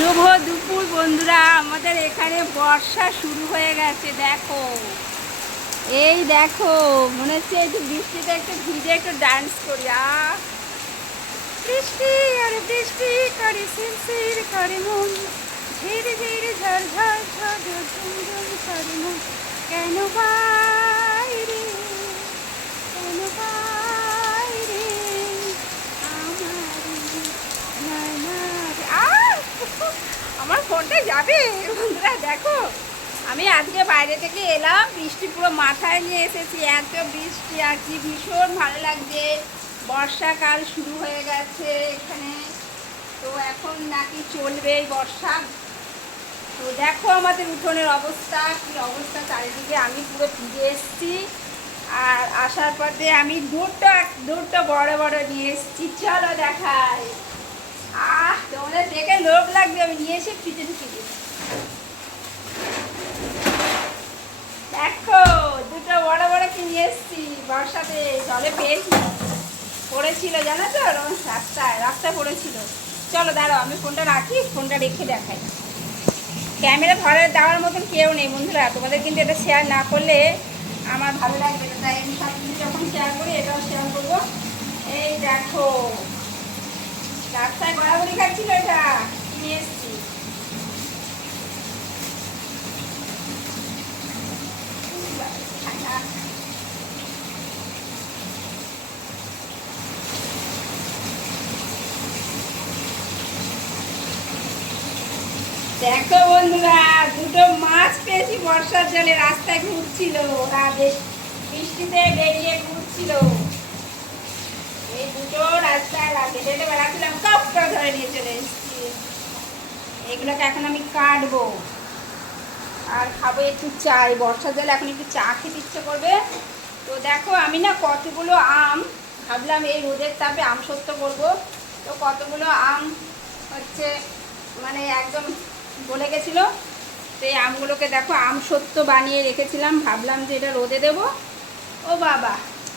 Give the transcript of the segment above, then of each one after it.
শুভ দুপুর বন্ধুরা, আমাদের এখানে বর্ষা শুরু হয়ে গেছে, দেখো। এই দেখো, মনে হচ্ছে একটু বৃষ্টিতে একটু ভিজে একটু ডান্স করি বৃষ্টি আর বৃষ্টি করে শিরশির করে মন ঝির ঝির ঝড় ঝড় ঝড় ঝুম ঝুম করে মন। কেন বাইরে কেন বাইরে আমার নয়নারে আহ! আমার ফোনটা যাবে? বন্ধুরা, দেখো, আমি আজকে বাইরে থেকে এলাম, বৃষ্টি পুরো মাথায় নিয়ে এসেছি, এত বৃষ্টি, আর কি ভীষণ ভালো লাগছে। বর্ষাকাল শুরু হয়ে গেছে এখানে, তো এখন নাকি চলবে এই বর্ষা। তো দেখো আমাদের উঠোনের অবস্থা, কি অবস্থা, চারিদিকে আমি পুরো ভিজে এসেছি। আর আসার দিয়ে আমি দুটো দুটো বড় বড় নিয়ে এসেছি, চলো দেখাই। আহ তোমাদের দেখে লোভ লাগবে, আমি নিয়ে এসে ফ্রিজে ঢুকে দিই। দেখো, দুটো বড় বড় কি নিয়ে এসেছি? বর্ষাতে জলে পেয়েছি। পড়েছিল, জানো তো ওরকম রাস্তায় রাস্তায় পড়েছিল। চলো দাঁড়াও, আমি ফোনটা রাখি, ফোনটা রেখে দেখাই। ক্যামেরা ধরে দেওয়ার মতন কেউ নেই, বন্ধুরা। তোমাদের কিন্তু এটা শেয়ার না করলে আমার ভালো লাগবে তাই আমি সব যখন শেয়ার করি, এটাও শেয়ার করব। এই দেখো রাস্তায় দেখো বন্ধুরা, দুটো মাছ পেয়েছি, বর্ষার জলে রাস্তায় ঘুরছিল। ওরা বৃষ্টিতে বেরিয়ে ঘুরছিল। এই দুটো এখন আমি কাটবো। আর বর্ষার এখন একটু চা করবে। তো দেখো, আমি না কতগুলো আম ভাবলাম এই রোদের তাপে আম সত্য করব। তো কতগুলো আম হচ্ছে মানে একদম গলে গেছিল। তো এই আমগুলোকে দেখো, আম সত্য বানিয়ে রেখেছিলাম। ভাবলাম যে এটা রোদে দেবো। ও বাবা,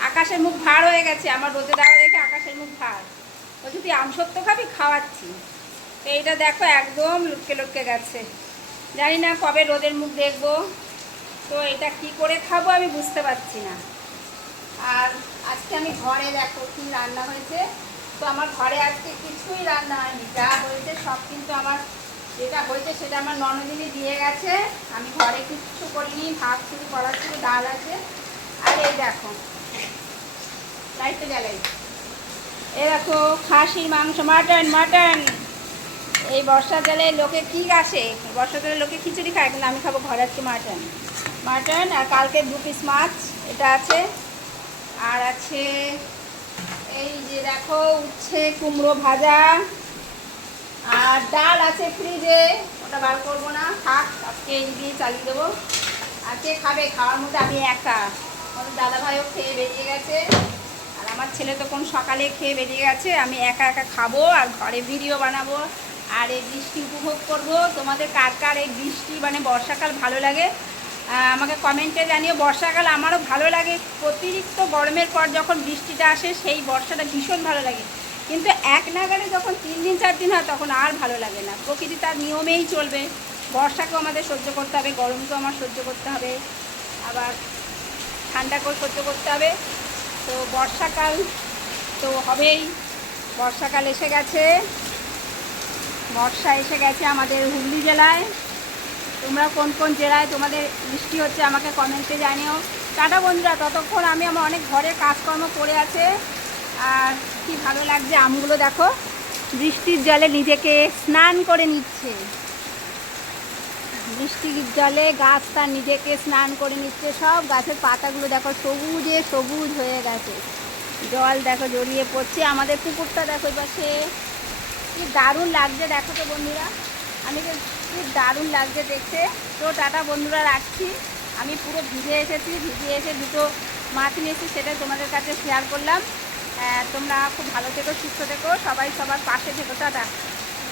আকাশের মুখ ভার হয়ে গেছে। আমার রোদে দেওয়া রেখে আকাশের মুখ ভার। বলছি তুই আম সত্য খাবি, খাওয়াচ্ছি। এইটা দেখো একদম লুটকে লুটকে গেছে। জানি না কবে রোদের মুখ দেখব। তো এটা কি করে খাব আমি বুঝতে পারছি না। আর আজকে আমি ঘরে দেখো কি রান্না হয়েছে। তো আমার ঘরে আজকে কিছুই রান্না হয়নি। যা হয়েছে সব কিন্তু আমার যেটা হয়েছে সেটা আমার ননদিনী দিয়ে গেছে। আমি ঘরে কিচ্ছু করিনি, ভাত শুরু করার শুধু ডাল আছে। আর এই দেখো লাইটটা জ্বালাই। এই দেখো, খাসির মাংস, মাটন মাটন। এই বর্ষা জলে লোকে কি আসে বর্ষা জলে লোকে খিচুড়ি খায়, কিন্তু আমি খাব ঘরে আজকে মাটন। মাটন আর কালকে দু পিস মাছ, এটা আছে। আর আছে এই যে দেখো, উচ্ছে, কুমড়ো ভাজা। আর ডাল আছে ফ্রিজে, ওটা বার করব না, থাক, আজকে এই দিয়ে চালিয়ে দেবো। আর কে খাবে? খাওয়ার মধ্যে আমি একা। আমাদের দাদাভাইও খেয়ে বেরিয়ে গেছে। আমার ছেলে তো কোন সকালে খেয়ে বেরিয়ে গেছে, আমি একা একা খাব আর ঘরে ভিডিও বানাবো আর এই বৃষ্টি উপভোগ করব। তোমাদের কার কার এই বৃষ্টি মানে বর্ষাকাল ভালো লাগে? আমাকে কমেন্টে জানিয়ে বর্ষাকাল আমারও ভালো লাগে। অতিরিক্ত গরমের পর যখন বৃষ্টিটা আসে, সেই বর্ষাটা ভীষণ ভালো লাগে। কিন্তু এক নাগারে যখন তিন দিন, চার দিন হয়, তখন আর ভালো লাগে না। প্রকৃতি তার নিয়মেই চলবে। বর্ষাকেও আমাদের সহ্য করতে হবে, গরমকেও আমার সহ্য করতে হবে। আবার ঠান্ডাকেও সহ্য করতে হবে। তো বর্ষাকাল তো হবেই। বর্ষাকাল এসে গেছে। বর্ষা এসে গেছে আমাদের হুগলি জেলায়। তোমরা কোন কোন জেলায় তোমাদের বৃষ্টি হচ্ছে আমাকে কমেন্টে জানিও। টাটা বন্ধুরা, ততক্ষণ আমি আমার অনেক ঘরের কাজকর্ম করে আছে। আর কি ভালো লাগছে আমগুলো দেখো। বৃষ্টির জলে নিজেকে স্নান করে নিচ্ছে। বৃষ্টির জলে গাছ তার নিজেকে স্নান করে নিচ্ছে। সব গাছের পাতাগুলো দেখো সবুজে সবুজ হয়ে গেছে। জল দেখো জড়িয়ে পড়ছে। আমাদের পুকুরটা দেখো পাশে কি দারুণ লাগছে দেখো তো বন্ধুরা। আমি তো খুব দারুণ লাগছে দেখতে। তো টাটা বন্ধুরা, রাখছি। আমি পুরো ভিজে এসেছি। ভিজে এসে দুটো মাছ নিয়েছি, সেটা তোমাদের কাছে শেয়ার করলাম। তোমরা খুব ভালো থেকো, সুস্থ থেকো। সবাই সবার পাশে থেকো। টাটা।